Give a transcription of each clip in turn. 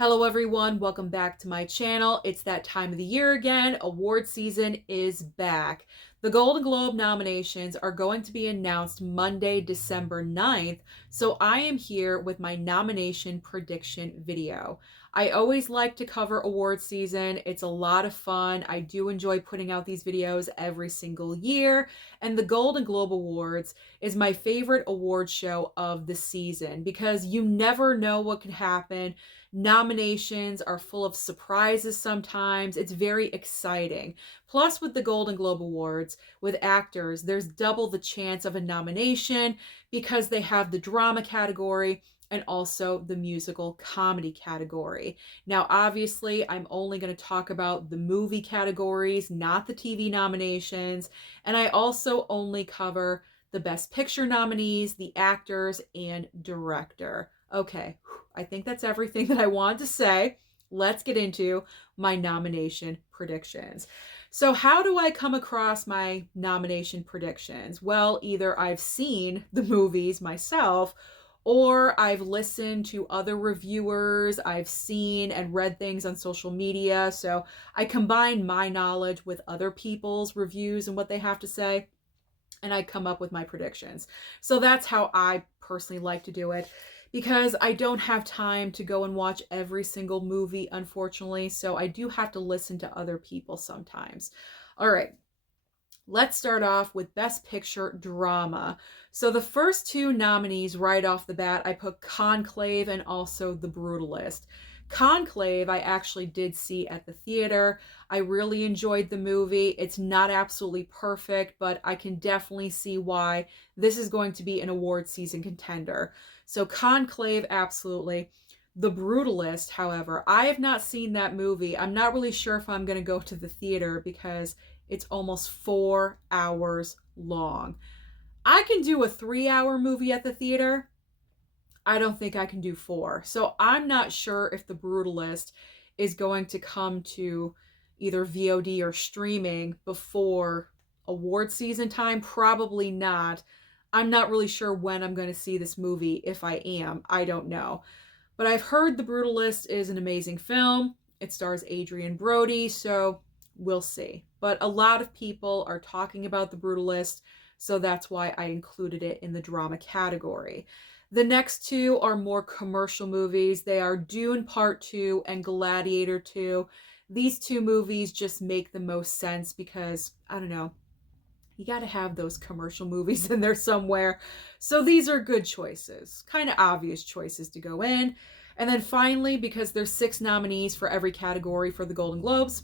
Hello everyone, welcome back to my channel. It's that time of the year again. Award season is back. The Golden Globe nominations are going to be announced Monday, December 9th, so I am here with my nomination prediction video. I always like to cover award season. It's a lot of fun. I do enjoy putting out these videos every single year, and the Golden Globe Awards is my favorite award show of the season because you never know what could happen. Nominations are full of surprises sometimes. It's very exciting. Plus, with the Golden Globe Awards, with actors, there's double the chance of a nomination because they have the drama category and also the musical comedy category. Now, obviously, I'm only going to talk about the movie categories, not the TV nominations. And I also only cover the Best Picture nominees, the actors, and director. Okay, I think that's everything that I wanted to say. Let's get into my nomination predictions. So, how do I come across my nomination predictions? Well, either I've seen the movies myself, or I've listened to other reviewers, I've seen and read things on social media. So, I combine my knowledge with other people's reviews and what they have to say, and I come up with my predictions. So, that's how I personally like to do it because I don't have time to go and watch every single movie, unfortunately. So I do have to listen to other people sometimes. All right, let's start off with Best Picture Drama. So the first two nominees right off the bat, I put Conclave and also The Brutalist. Conclave, I actually did see at the theater. I really enjoyed the movie. It's not absolutely perfect, but I can definitely see why this is going to be an award season contender. So Conclave, absolutely. The Brutalist, however, I have not seen that movie. I'm not really sure if I'm going to go to the theater because it's almost 4 hours long. I can do a 3-hour movie at the theater. I don't think I can do 4. So I'm not sure if The Brutalist is going to come to either VOD or streaming before award season time. Probably not. I'm not really sure when I'm going to see this movie. If I am, I don't know. But I've heard The Brutalist is an amazing film. It stars Adrian Brody, so we'll see. But a lot of people are talking about The Brutalist, so that's why I included it in the drama category. The next two are more commercial movies. They are Dune Part 2 and Gladiator 2. These two movies just make the most sense because, I don't know, you got to have those commercial movies in there somewhere. So these are good choices, kind of obvious choices to go in. And then finally, because there's 6 nominees for every category for the Golden Globes,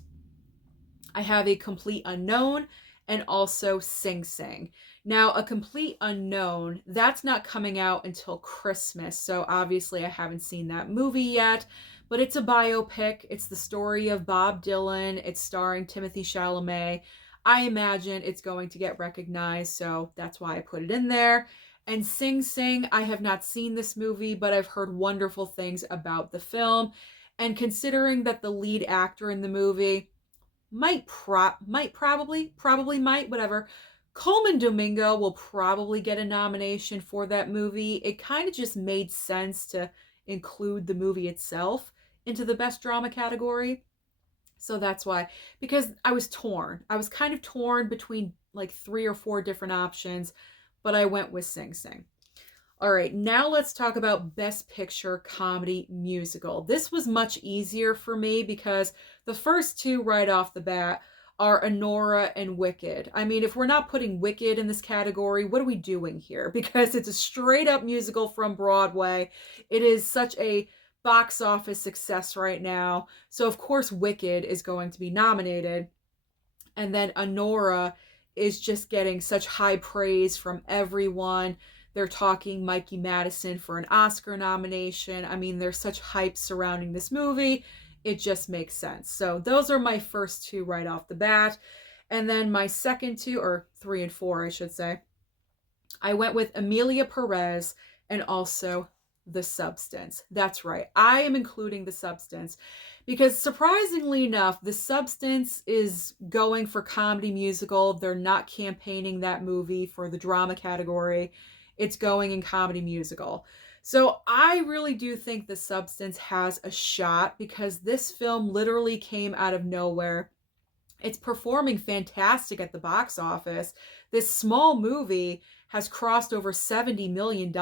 I have A Complete Unknown and also Sing Sing. Now, A Complete Unknown, that's not coming out until Christmas, so obviously I haven't seen that movie yet, but it's a biopic. It's the story of Bob Dylan. It's starring Timothée Chalamet. I imagine it's going to get recognized, so that's why I put it in there. And Sing Sing, I have not seen this movie, but I've heard wonderful things about the film. And considering that the lead actor in the movie whatever. Coleman Domingo will probably get a nomination for that movie. It kind of just made sense to include the movie itself into the best drama category. So that's why, because I was torn. I was kind of torn between like 3 or 4 different options, but I went with Sing Sing. All right, now let's talk about Best Picture Comedy Musical. This was much easier for me because the first two right off the bat are Anora and Wicked. I mean, if we're not putting Wicked in this category, what are we doing here? Because it's a straight up musical from Broadway. It is such a box office success right now. So, of course, Wicked is going to be nominated. And then Anora is just getting such high praise from everyone. They're talking Mikey Madison for an Oscar nomination. I mean, there's such hype surrounding this movie. It just makes sense. So those are my first two right off the bat. And then my second two, or 3 and 4, I should say, I went with Emilia Perez and also The Substance. That's right. I am including The Substance because surprisingly enough, The Substance is going for comedy musical. They're not campaigning that movie for the drama category. It's going in comedy musical. So I really do think The Substance has a shot because this film literally came out of nowhere. It's performing fantastic at the box office. This small movie has crossed over $70 million.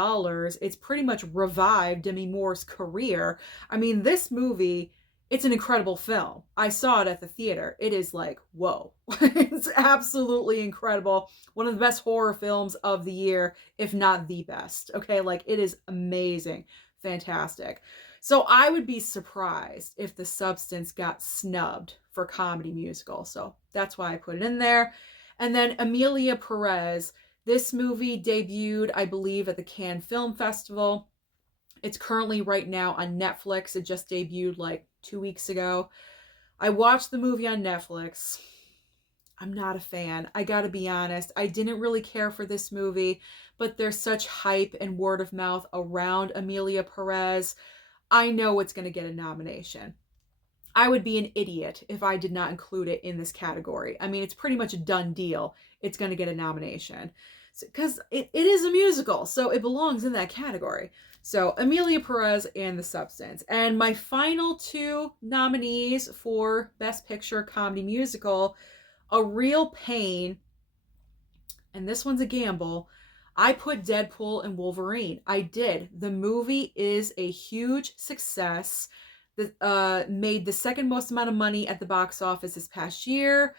It's pretty much revived Demi Moore's career. I mean, this movie, it's an incredible film. I saw it at the theater. It is like, whoa. It's absolutely incredible. One of the best horror films of the year, if not the best. Okay, like it is amazing. Fantastic. So I would be surprised if The Substance got snubbed for Comedy Musical. So that's why I put it in there. And then Emilia Perez. This movie debuted, I believe, at the Cannes Film Festival. It's currently right now on Netflix. It just debuted like 2 weeks ago. I watched the movie on Netflix. I'm not a fan. I gotta be honest. I didn't really care for this movie, but there's such hype and word of mouth around Emilia Perez. I know it's going to get a nomination. I would be an idiot if I did not include it in this category. I mean, it's pretty much a done deal. It's going to get a nomination because it is a musical, so it belongs in that category. So Emilia Perez and The Substance. And my final two nominees for Best Picture Comedy Musical, A Real Pain, and this one's a gamble. I put Deadpool and Wolverine. I did. The movie is a huge success. Made the second most amount of money at the box office this past year.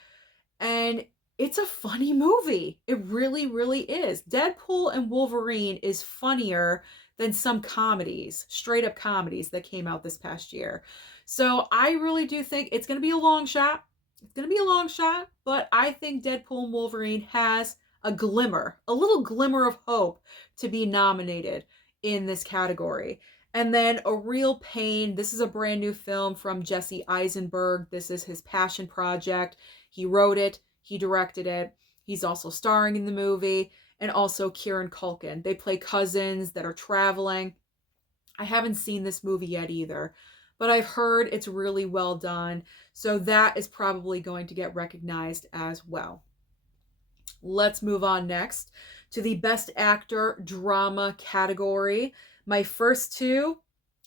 And it's a funny movie. It really, really is. Deadpool and Wolverine is funnier than some comedies, straight up comedies that came out this past year. So I really do think it's going to be a long shot. It's going to be a long shot, but I think Deadpool and Wolverine has a little glimmer of hope to be nominated in this category. And then A Real Pain. This is a brand new film from Jesse Eisenberg. This is his passion project. He wrote it, he directed it. He's also starring in the movie, and also Kieran Culkin. They play cousins that are traveling. I haven't seen this movie yet either, but I've heard it's really well done. So that is probably going to get recognized as well. Let's move on next to the Best Actor Drama category. My first two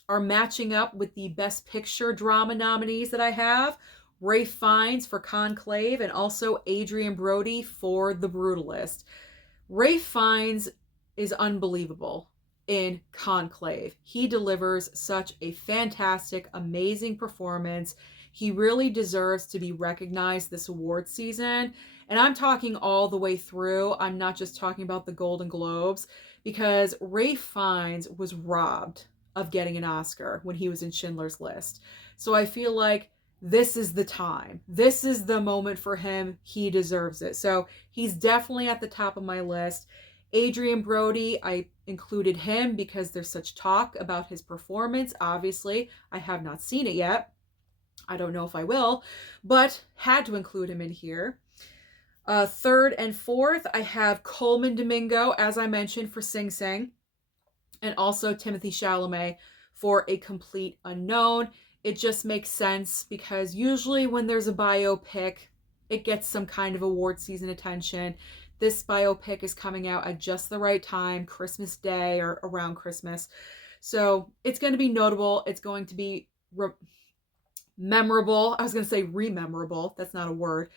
are matching up with the Best Picture Drama nominees that I have. Ralph Fiennes for Conclave and also Adrien Brody for The Brutalist. Ralph Fiennes is unbelievable in Conclave. He delivers such a fantastic, amazing performance. He really deserves to be recognized this award season. And I'm talking all the way through. I'm not just talking about the Golden Globes, because Ralph Fiennes was robbed of getting an Oscar when he was in Schindler's List. So I feel like this is the time. This is the moment for him. He deserves it. So he's definitely at the top of my list. Adrien Brody, I included him because there's such talk about his performance. Obviously, I have not seen it yet. I don't know if I will, but had to include him in here. Third and fourth, I have Coleman Domingo, as I mentioned, for Sing Sing, and also Timothée Chalamet for A Complete Unknown. It just makes sense because usually when there's a biopic, it gets some kind of award season attention. This biopic is coming out at just the right time, Christmas Day or around Christmas. So it's going to be notable. It's going to be memorable. I was going to say rememberable. That's not a word.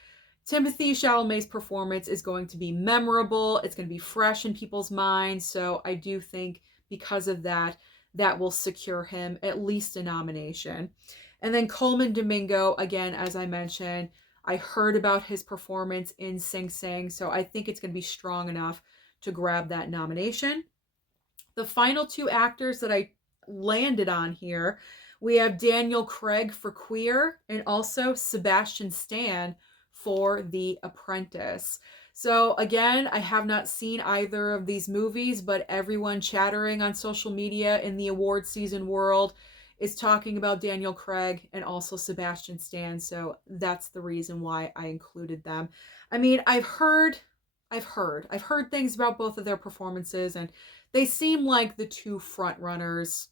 Timothée Chalamet's performance is going to be memorable. It's going to be fresh in people's minds. So I do think because of that, that will secure him at least a nomination. And then Coleman Domingo, again, as I mentioned, I heard about his performance in Sing Sing, so I think it's going to be strong enough to grab that nomination. The final two actors that I landed on here, we have Daniel Craig for Queer and also Sebastian Stan for The Apprentice. So again, I have not seen either of these movies, but everyone chattering on social media in the award season world is talking about Daniel Craig and also Sebastian Stan. So that's the reason why I included them. I mean, I've heard things about both of their performances, and they seem like the two front runners,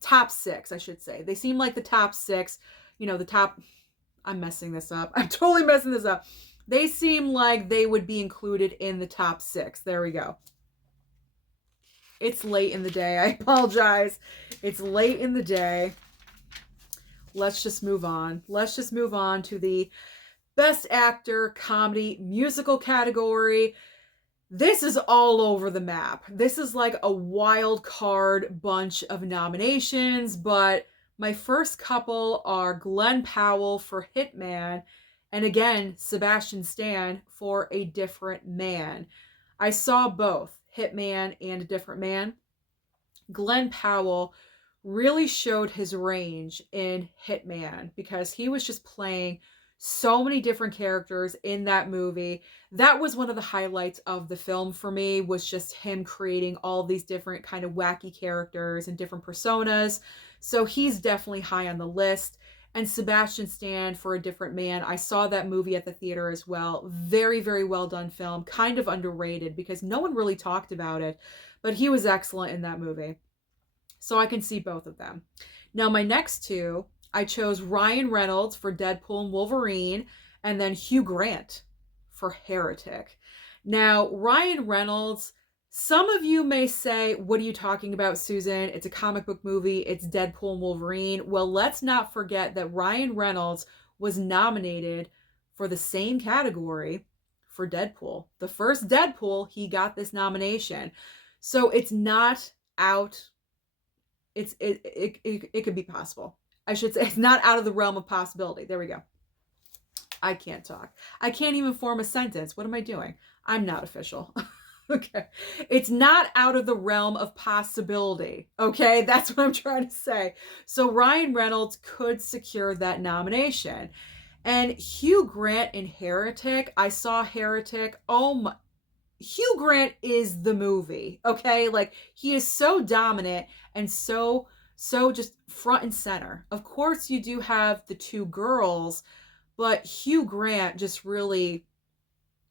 top six, I should say. They seem like the top six, the top, I'm messing this up. I'm totally messing this up. They seem like they would be included in the top six. There we go. It's late in the day. I apologize. It's late in the day. Let's just move on. Let's just move on to the Best Actor Comedy Musical category. This is all over the map. This is like a wild card bunch of nominations, but my first couple are Glenn Powell for Hitman, and again, Sebastian Stan for A Different Man. I saw both Hitman and A Different Man. Glenn Powell really showed his range in Hitman because he was just playing so many different characters in that movie. That was one of the highlights of the film for me, was just him creating all these different kind of wacky characters and different personas. So he's definitely high on the list. And Sebastian Stan for A Different Man, I saw that movie at the theater as well. Very, very well done film. Kind of underrated because no one really talked about it, but he was excellent in that movie. So I can see both of them. Now, my next two, I chose Ryan Reynolds for Deadpool and Wolverine, and then Hugh Grant for Heretic. Now, Ryan Reynolds, some of you may say, what are you talking about, Susan? It's a comic book movie. It's Deadpool and Wolverine. Well, let's not forget that Ryan Reynolds was nominated for the same category for Deadpool. The first Deadpool, he got this nomination. So it's not out. It could be possible. I should say it's not out of the realm of possibility. There we go. I can't talk. I can't even form a sentence. What am I doing? I'm not official. Okay. It's not out of the realm of possibility. Okay. That's what I'm trying to say. So Ryan Reynolds could secure that nomination. And Hugh Grant in Heretic, I saw Heretic. Oh my, Hugh Grant is the movie, okay? Like, he is so dominant and so just front and center. Of course, you do have the two girls, but Hugh Grant just really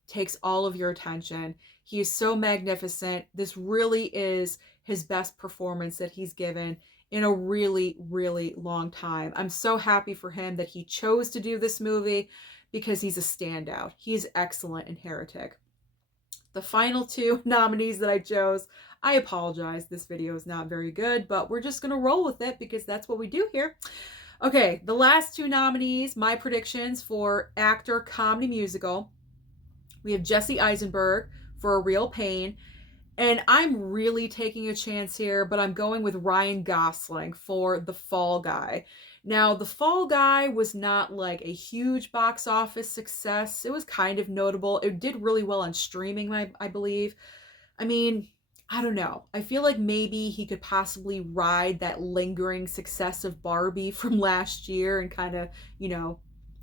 takes all of your attention. He is so magnificent. This really is his best performance that he's given in a really, really long time. I'm so happy for him that he chose to do this movie because he's a standout. He's excellent in Heretic. The final two nominees that I chose, I apologize, this video is not very good, but we're just going to roll with it because that's what we do here. Okay, the last two nominees, my predictions for Actor Comedy Musical. We have Jesse Eisenberg for A Real Pain, and I'm really taking a chance here, but I'm going with Ryan Gosling for The Fall Guy. Now, The Fall Guy was not like a huge box office success. It was kind of notable. It did really well on streaming, I believe. I mean, I don't know. I feel like maybe he could possibly ride that lingering success of Barbie from last year and kind of,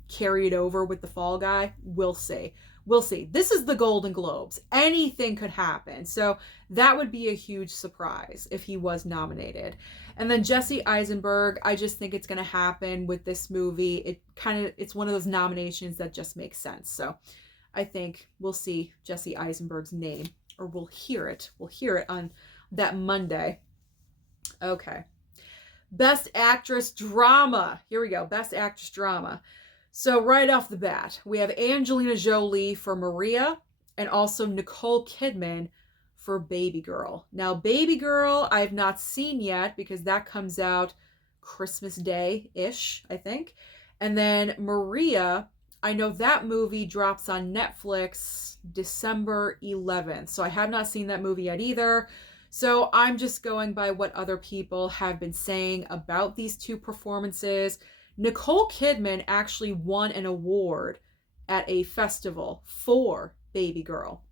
carry it over with The Fall Guy. We'll see. We'll see. This is the Golden Globes. Anything could happen. So that would be a huge surprise if he was nominated. And then Jesse Eisenberg, I just think it's going to happen with this movie. It's one of those nominations that just makes sense. So I think we'll see Jesse Eisenberg's name, or we'll hear it. We'll hear it on that Monday. Okay. Best Actress Drama. Here we go. Best Actress Drama. So right off the bat, we have Angelina Jolie for Maria and also Nicole Kidman for Baby Girl. Now, Baby Girl, I have not seen yet because that comes out Christmas Day-ish, I think. And then Maria, I know that movie drops on Netflix December 11th. So I have not seen that movie yet either. So I'm just going by what other people have been saying about these two performances. Nicole Kidman actually won an award at a festival for Baby Girl.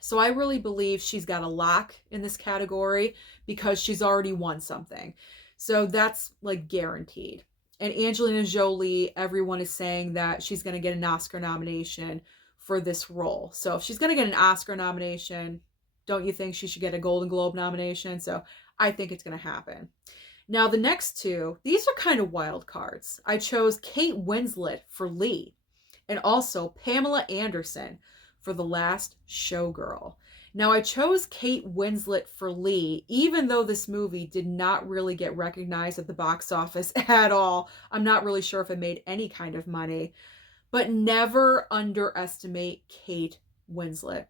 So I really believe she's got a lock in this category because she's already won something. So that's like guaranteed. And Angelina Jolie, everyone is saying that she's going to get an Oscar nomination for this role. So if she's going to get an Oscar nomination, don't you think she should get a Golden Globe nomination? So I think it's going to happen. Now, the next two, these are kind of wild cards. I chose Kate Winslet for Lee and also Pamela Anderson for The Last Showgirl. Now, I chose Kate Winslet for Lee, even though this movie did not really get recognized at the box office at all. I'm not really sure if it made any kind of money, but never underestimate Kate Winslet.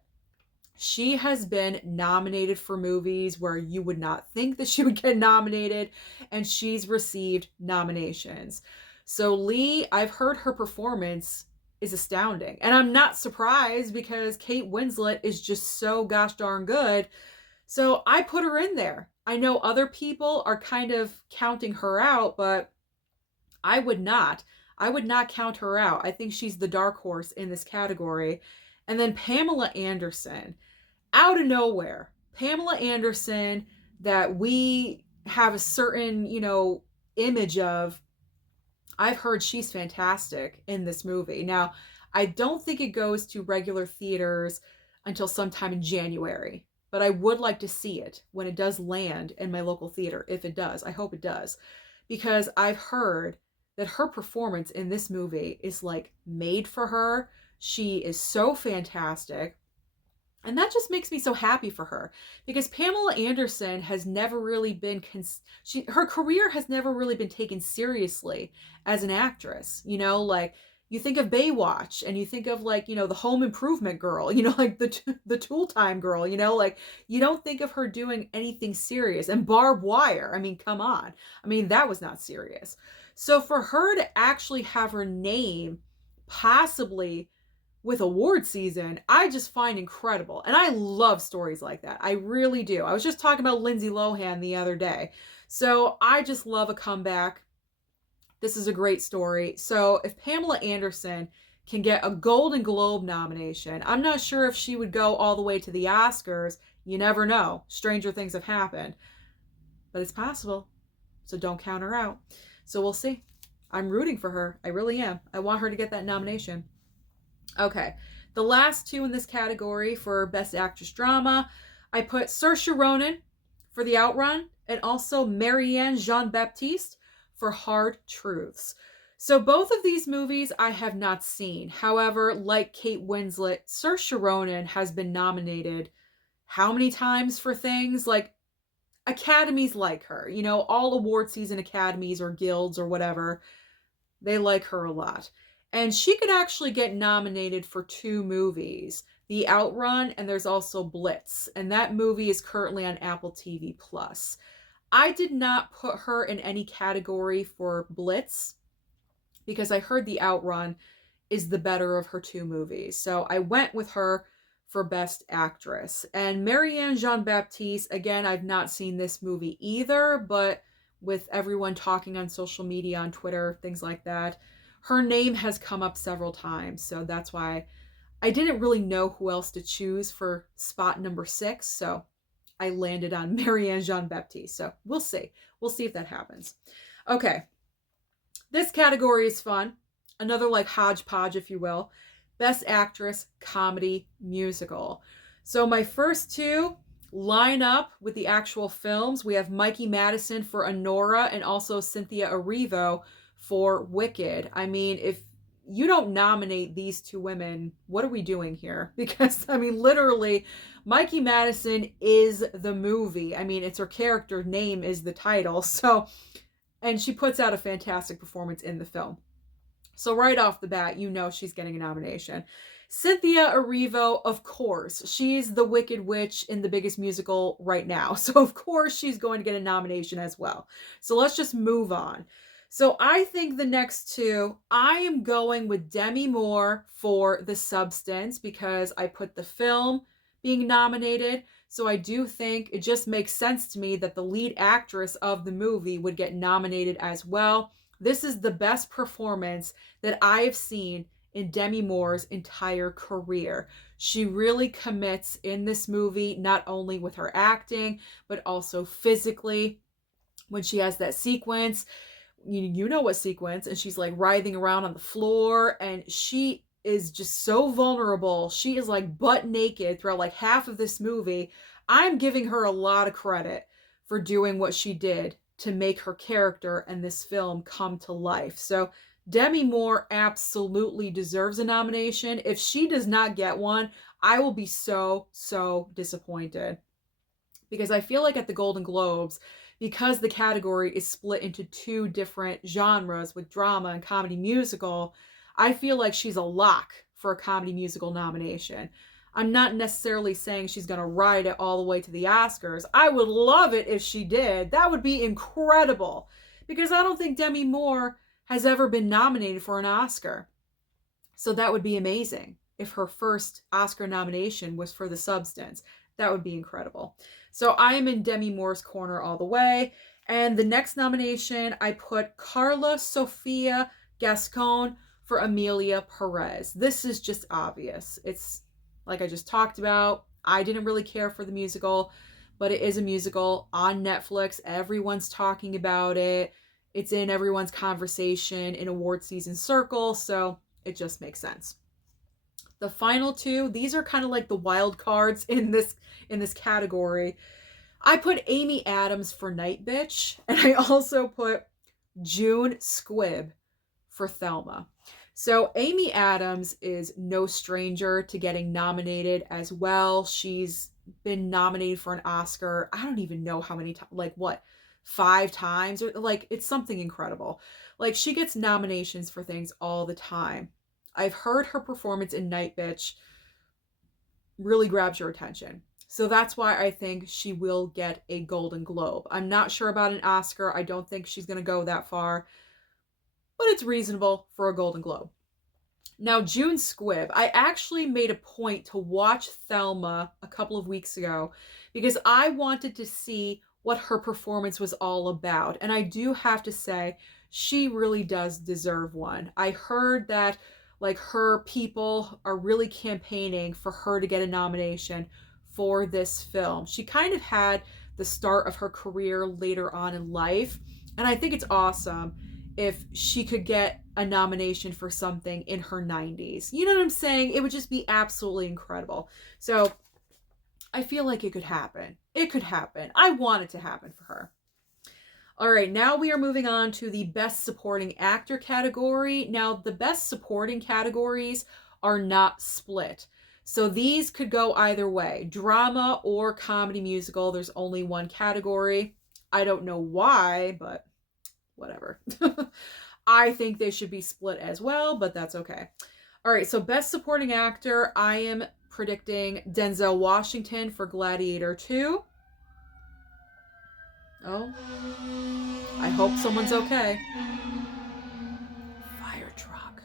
She has been nominated for movies where you would not think that she would get nominated, and she's received nominations. So, Lee, I've heard her performance is astounding. And I'm not surprised because Kate Winslet is just so gosh darn good. So, I put her in there. I know other people are kind of counting her out, but I would not. I would not count her out. I think she's the dark horse in this category. And then Pamela Anderson, out of nowhere, Pamela Anderson, that we have a certain, image of. I've heard she's fantastic in this movie. Now, I don't think it goes to regular theaters until sometime in January, but I would like to see it when it does land in my local theater. If it does, I hope it does, because I've heard that her performance in this movie is like made for her. She is so fantastic. And that just makes me so happy for her because Pamela Anderson has never really been her career has never really been taken seriously as an actress. Like you think of Baywatch and you think of like, the Home Improvement girl, like the Tool Time girl, like you don't think of her doing anything serious. And Barbed Wire, I mean, come on. I mean, that was not serious. So for her to actually have her name possibly with award season, I just find incredible. And I love stories like that. I really do. I was just talking about Lindsay Lohan the other day. So I just love a comeback. This is a great story. So if Pamela Anderson can get a Golden Globe nomination, I'm not sure if she would go all the way to the Oscars. You never know. Stranger things have happened. But it's possible. So don't count her out. So we'll see. I'm rooting for her. I really am. I want her to get that nomination. Okay, the last two in this category for Best Actress Drama, I put Saoirse Ronan for The Outrun and also Marianne Jean-Baptiste for Hard Truths. So both of these movies I have not seen. However, like Kate Winslet, Saoirse Ronan has been nominated how many times for things? Like academies like her, all award season academies or guilds or whatever, they like her a lot. And she could actually get nominated for 2 movies, The Outrun and there's also Blitz. And that movie is currently on Apple TV+. I did not put her in any category for Blitz because I heard The Outrun is the better of her 2 movies. So I went with her for Best Actress. And Marianne Jean-Baptiste, again, I've not seen this movie either, but with everyone talking on social media, on Twitter, things like that, her name has come up several times, so that's why I didn't really know who else to choose for spot number 6, so I landed on Marianne Jean-Baptiste. So we'll see. We'll see if that happens. Okay. This category is fun. Another like hodgepodge, if you will. Best Actress, Comedy, Musical. So my first 2 line up with the actual films. We have Mikey Madison for Honora and also Cynthia Erivo for Wicked. I mean, if you don't nominate these 2 women, what are we doing here? Because, I mean, literally, Mikey Madison is the movie. I mean, it's her character name is the title. So, and she puts out a fantastic performance in the film. So right off the bat, she's getting a nomination. Cynthia Erivo, of course, she's the Wicked Witch in the biggest musical right now. So of course she's going to get a nomination as well. So let's just move on. So I think the next 2, I am going with Demi Moore for The Substance because I put the film being nominated. So I do think it just makes sense to me that the lead actress of the movie would get nominated as well. This is the best performance that I have seen in Demi Moore's entire career. She really commits in this movie, not only with her acting, but also physically. When she has that sequence, you know what sequence, and she's like writhing around on the floor, and she is just so vulnerable. She is like butt naked throughout like half of this movie. I'm giving her a lot of credit for doing what she did to make her character and this film come to life. So Demi Moore absolutely deserves a nomination. If she does not get one, I will be so, so disappointed. Because I feel like at the Golden Globes, because the category is split into 2 different genres with drama and comedy musical, I feel like she's a lock for a comedy musical nomination. I'm not necessarily saying she's going to ride it all the way to the Oscars. I would love it if she did. That would be incredible. Because I don't think Demi Moore has ever been nominated for an Oscar. So that would be amazing if her first Oscar nomination was for The Substance. That would be incredible. So I am in Demi Moore's corner all the way. And the next nomination, I put Carla Sofia Gascon for Amelia Perez. This is just obvious. It's like I just talked about. I didn't really care for the musical, but it is a musical on Netflix. Everyone's talking about it. It's in everyone's conversation in award season circle, so it just makes sense. The final two, these are kind of like the wild cards in this category. I put Amy Adams for Night Bitch, and I also put June Squibb for Thelma. So Amy Adams is no stranger to getting nominated as well. She's been nominated for an Oscar. I don't even know how many times, like what, 5 times? Or like, it's something incredible. Like, she gets nominations for things all the time. I've heard her performance in Night Bitch really grabs your attention. So that's why I think she will get a Golden Globe. I'm not sure about an Oscar. I don't think she's going to go that far, but it's reasonable for a Golden Globe. Now, June Squibb, I actually made a point to watch Thelma a couple of weeks ago because I wanted to see what her performance was all about. And I do have to say, she really does deserve one. I heard that like her people are really campaigning for her to get a nomination for this film. She kind of had the start of her career later on in life, and I think it's awesome if she could get a nomination for something in her 90s. You know what I'm saying? It would just be absolutely incredible. So I feel like it could happen. It could happen. I want it to happen for her. All right, now we are moving on to the Best Supporting Actor category. Now, the Best Supporting categories are not split. So these could go either way, drama or comedy musical. There's only one category. I don't know why, but whatever. I think they should be split as well, but that's okay. All right, so Best Supporting Actor, I am predicting Denzel Washington for Gladiator 2. Oh, I hope someone's okay. Fire truck.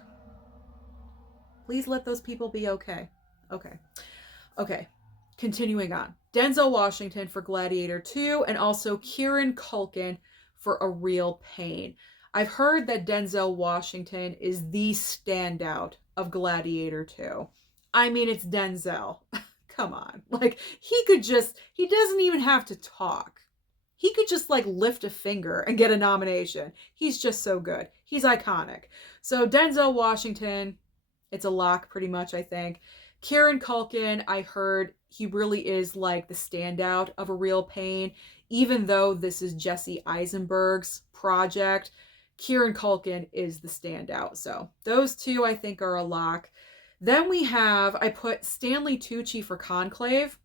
Please let those people be okay. Okay. Continuing on. Denzel Washington for Gladiator 2 and also Kieran Culkin for A Real Pain. I've heard that Denzel Washington is the standout of Gladiator 2. I mean, it's Denzel. Come on. Like, he doesn't even have to talk. He could just like lift a finger and get a nomination. He's just so good. He's iconic. So Denzel Washington, it's a lock pretty much, I think. Kieran Culkin, I heard he really is like the standout of A Real Pain. Even though this is Jesse Eisenberg's project, Kieran Culkin is the standout. So those two I think are a lock. Then I put Stanley Tucci for Conclave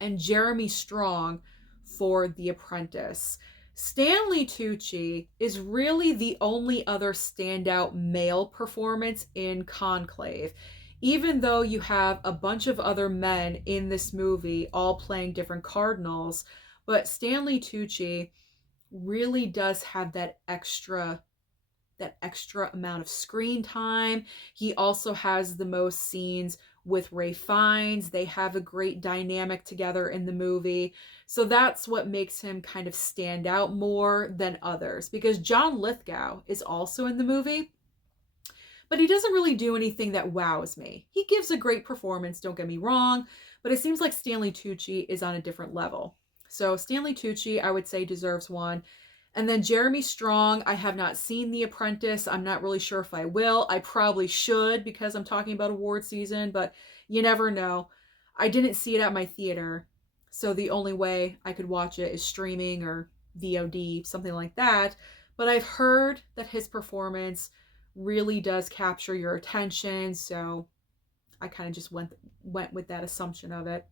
and Jeremy Strong for The Apprentice. Stanley Tucci is really the only other standout male performance in Conclave. Even though you have a bunch of other men in this movie all playing different cardinals, but Stanley Tucci really does have that extra amount of screen time. He also has the most scenes with Ralph Fiennes. They have a great dynamic together in the movie. So that's what makes him kind of stand out more than others, because John Lithgow is also in the movie, but he doesn't really do anything that wows me. He gives a great performance, don't get me wrong, but it seems like Stanley Tucci is on a different level. So Stanley Tucci, I would say, deserves one. And then Jeremy Strong, I have not seen The Apprentice. I'm not really sure if I will. I probably should because I'm talking about award season, but you never know. I didn't see it at my theater, so the only way I could watch it is streaming or VOD, something like that. But I've heard that his performance really does capture your attention, so I kind of just went with that assumption of it.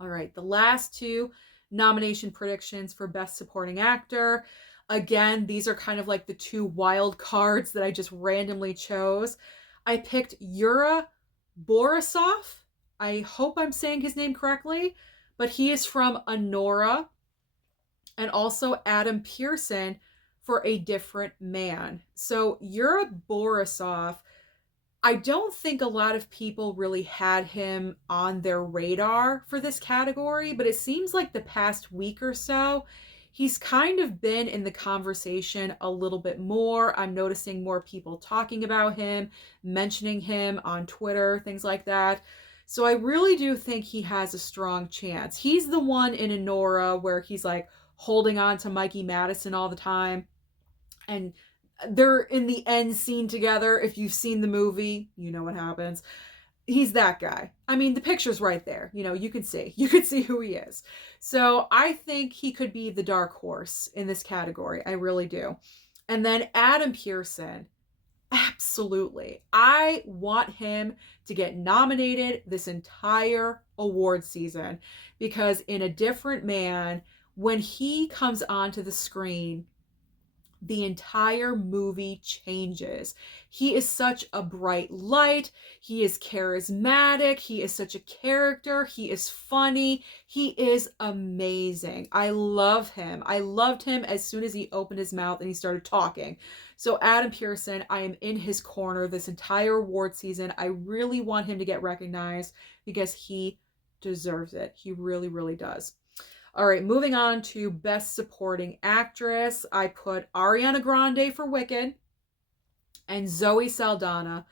All right, the last two nomination predictions for Best Supporting Actor. Again, these are kind of like the two wild cards that I just randomly chose. I picked Yura Borisov I hope I'm saying his name correctly, but he is from Anora, and also Adam Pearson for A Different Man. So Yura Borisov, I don't think a lot of people really had him on their radar for this category, but it seems like the past week or so, he's kind of been in the conversation a little bit more. I'm noticing more people talking about him, mentioning him on Twitter, things like that. So I really do think he has a strong chance. He's the one in Enora where he's like holding on to Mikey Madison all the time, and they're in the end scene together. If you've seen the movie, you know what happens. He's that guy. I mean, the picture's right there. You can see who he is. So I think he could be the dark horse in this category. I really do. And then Adam Pearson, absolutely. I want him to get nominated this entire award season, because in A Different Man, when he comes onto the screen, the entire movie changes. He is such a bright light. He is charismatic. He is such a character. He is funny. He is amazing. I love him. I loved him as soon as he opened his mouth and he started talking. So Adam Pearson, I am in his corner this entire award season. I really want him to get recognized because he deserves it. He really, really does. All right, moving on to Best Supporting Actress. I put Ariana Grande for Wicked and Zoe Saldana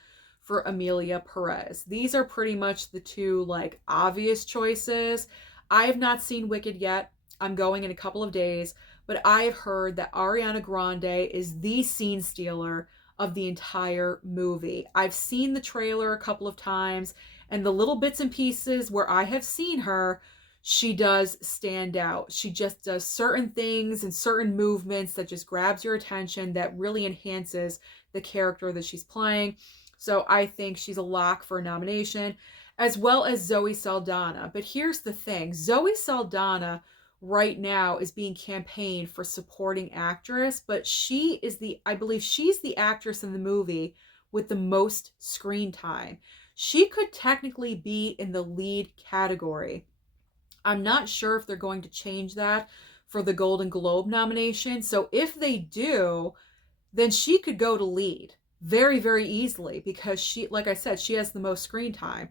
for Amelia Perez. These are pretty much the two like obvious choices. I have not seen Wicked yet. I'm going in a couple of days, but I have heard that Ariana Grande is the scene stealer of the entire movie. I've seen the trailer a couple of times, and the little bits and pieces where I have seen her, she does stand out. She just does certain things and certain movements that just grabs your attention, that really enhances the character that she's playing. So I think she's a lock for a nomination, as well as Zoe Saldana. But here's the thing. Zoe Saldana right now is being campaigned for supporting actress, but I believe she's the actress in the movie with the most screen time. She could technically be in the lead category. I'm not sure if they're going to change that for the Golden Globe nomination. So if they do, then she could go to lead very, very easily, because she, like I said, she has the most screen time.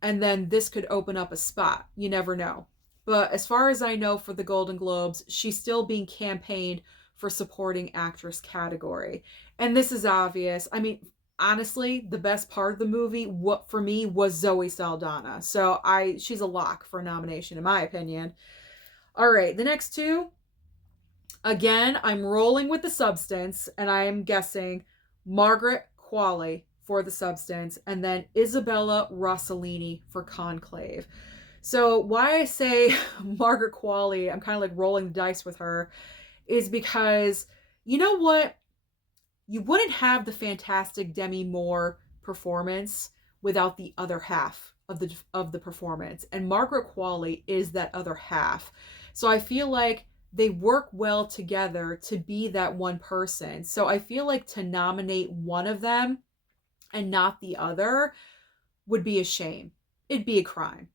And then this could open up a spot. You never know. But as far as I know, for the Golden Globes, she's still being campaigned for supporting actress category. And this is obvious. I mean, honestly, the best part of the movie, what for me, was Zoe Saldana. So she's a lock for a nomination in my opinion. All right, the next two, again, I'm rolling with The Substance, and I'm guessing Margaret Qualley for The Substance, and then Isabella Rossellini for Conclave. So why I say Margaret Qualley, I'm kind of like rolling the dice with her, is because, you know what? You wouldn't have the fantastic Demi Moore performance without the other half of the performance. And Margaret Qualley is that other half. So I feel like they work well together to be that one person. So I feel like to nominate one of them and not the other would be a shame. It'd be a crime,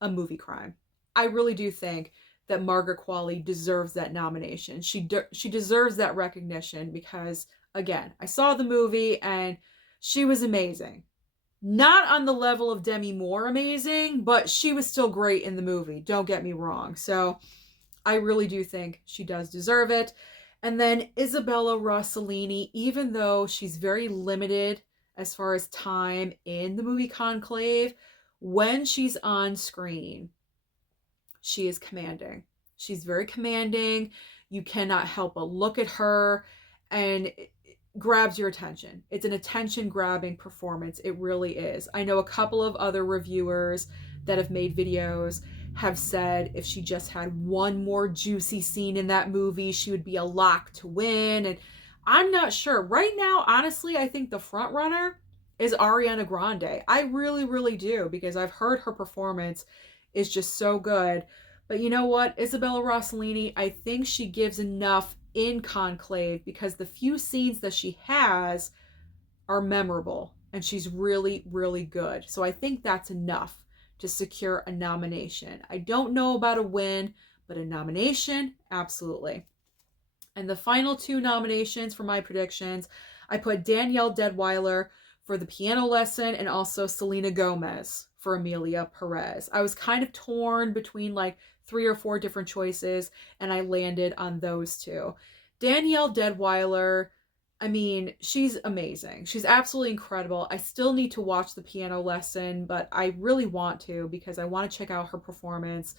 a movie crime. I really do think that Margaret Qualley deserves that nomination. She deserves that recognition because, again, I saw the movie and she was amazing. Not on the level of Demi Moore amazing, but she was still great in the movie. Don't get me wrong. So I really do think she does deserve it. And then Isabella Rossellini, even though she's very limited as far as time in the movie Conclave, when she's on screen, she is commanding. She's very commanding. You cannot help but look at her, and it grabs your attention. It's an attention-grabbing performance. It really is. I know a couple of other reviewers that have made videos have said if she just had one more juicy scene in that movie, she would be a lock to win. And I'm not sure. Right now, honestly, I think the front runner is Ariana Grande. I really, really do, because I've heard her performance is just so good. But you know what? Isabella Rossellini, I think she gives enough in Conclave because the few scenes that she has are memorable and she's really, really good. So I think that's enough to secure a nomination. I don't know about a win, but a nomination, absolutely. And the final two nominations for my predictions, I put Danielle Deadwyler for The Piano Lesson and also Selena Gomez for Amelia Perez. I was kind of torn between like 3 or 4 different choices, and I landed on those two. Danielle Deadwyler, I mean, she's amazing. She's absolutely incredible. I still need to watch The Piano Lesson, but I really want to because I want to check out her performance.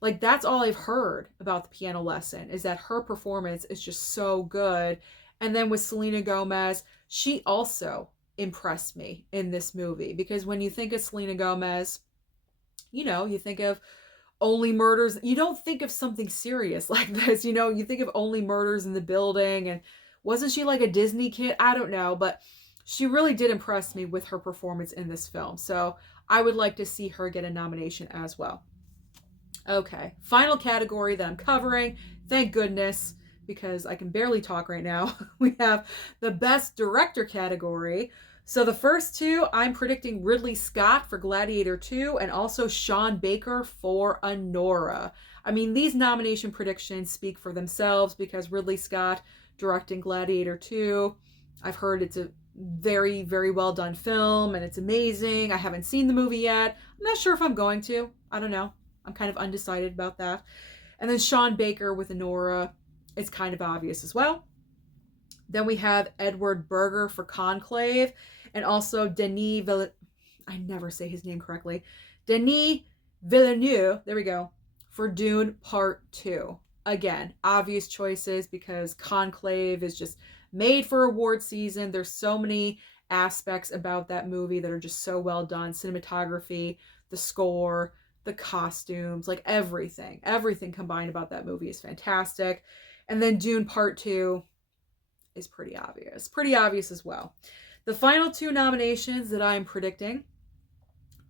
Like, that's all I've heard about The Piano Lesson, is that her performance is just so good. And then with Selena Gomez, she also impressed me in this movie, because when you think of Selena Gomez, you know, you think of Only Murders. You don't think of something serious like this, you know, you think of Only Murders in the Building, and wasn't she like a Disney kid? I don't know, but she really did impress me with her performance in this film. So I would like to see her get a nomination as well. Okay, final category that I'm covering, thank goodness, because I can barely talk right now. We have the Best Director category. So the first two, I'm predicting Ridley Scott for Gladiator 2 and also Sean Baker for Anora. I mean, these nomination predictions speak for themselves, because Ridley Scott directing Gladiator 2, I've heard it's a very, very well done film and it's amazing. I haven't seen the movie yet. I'm not sure if I'm going to. I don't know. I'm kind of undecided about that. And then Sean Baker with Anora, it's kind of obvious as well. Then we have Edward Berger for Conclave, and also Denis Villeneuve. I never say his name correctly. Denis Villeneuve, there we go, for Dune Part 2. Again, obvious choices, because Conclave is just made for award season. There's so many aspects about that movie that are just so well done. Cinematography, the score, the costumes, like everything combined about that movie is fantastic. And then Dune Part 2 is pretty obvious as well. The final two nominations that I'm predicting,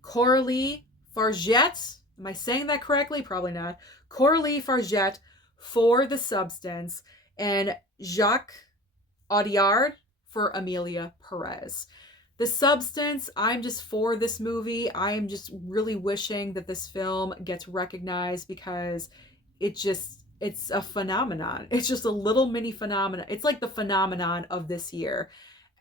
Coralie Fargeat, am I saying that correctly? Probably not. Coralie Fargeat for The Substance, and Jacques Audiard for Amelia Perez. The Substance, I'm just for this movie. I am just really wishing that this film gets recognized, because it's a phenomenon. It's just a little mini phenomenon. It's like the phenomenon of this year.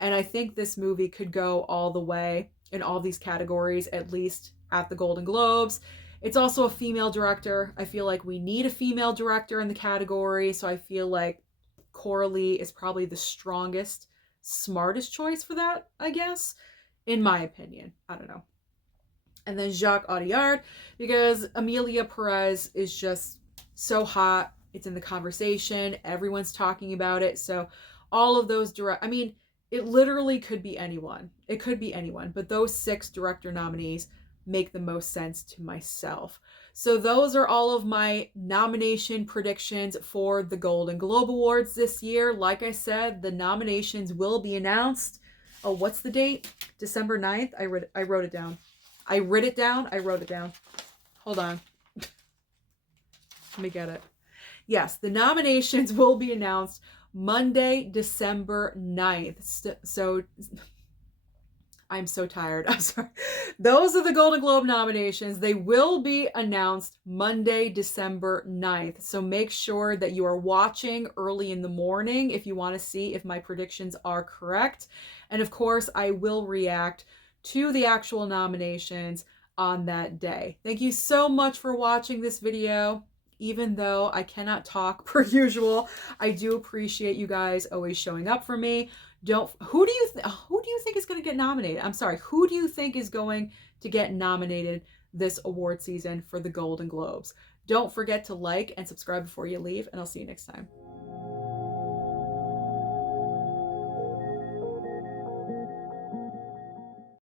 And I think this movie could go all the way in all these categories, at least at the Golden Globes. It's also a female director. I feel like we need a female director in the category. So I feel like Coralie is probably the strongest, smartest choice for that, I guess, in my opinion. I don't know. And then Jacques Audiard, because Amelia Perez is just so hot. It's in the conversation. Everyone's talking about it. So all of those I mean, it literally could be anyone. It could be anyone. But those 6 director nominees make the most sense to myself. So those are all of my nomination predictions for the Golden Globe Awards this year. Like I said, the nominations will be announced. Oh, what's the date? December 9th? I wrote it down. I wrote it down. Hold on. Let me get it. Yes, the nominations will be announced Monday, December 9th. So I'm so tired. I'm sorry. Those are the Golden Globe nominations. They will be announced Monday, December 9th. So make sure that you are watching early in the morning if you want to see if my predictions are correct. And of course, I will react to the actual nominations on that day. Thank you so much for watching this video. Even though I cannot talk per usual, I do appreciate you guys always showing up for me. Who do you think is going to get nominated? I'm sorry, who do you think is going to get nominated this award season for the Golden Globes? Don't forget to like and subscribe before you leave, and I'll see you next time.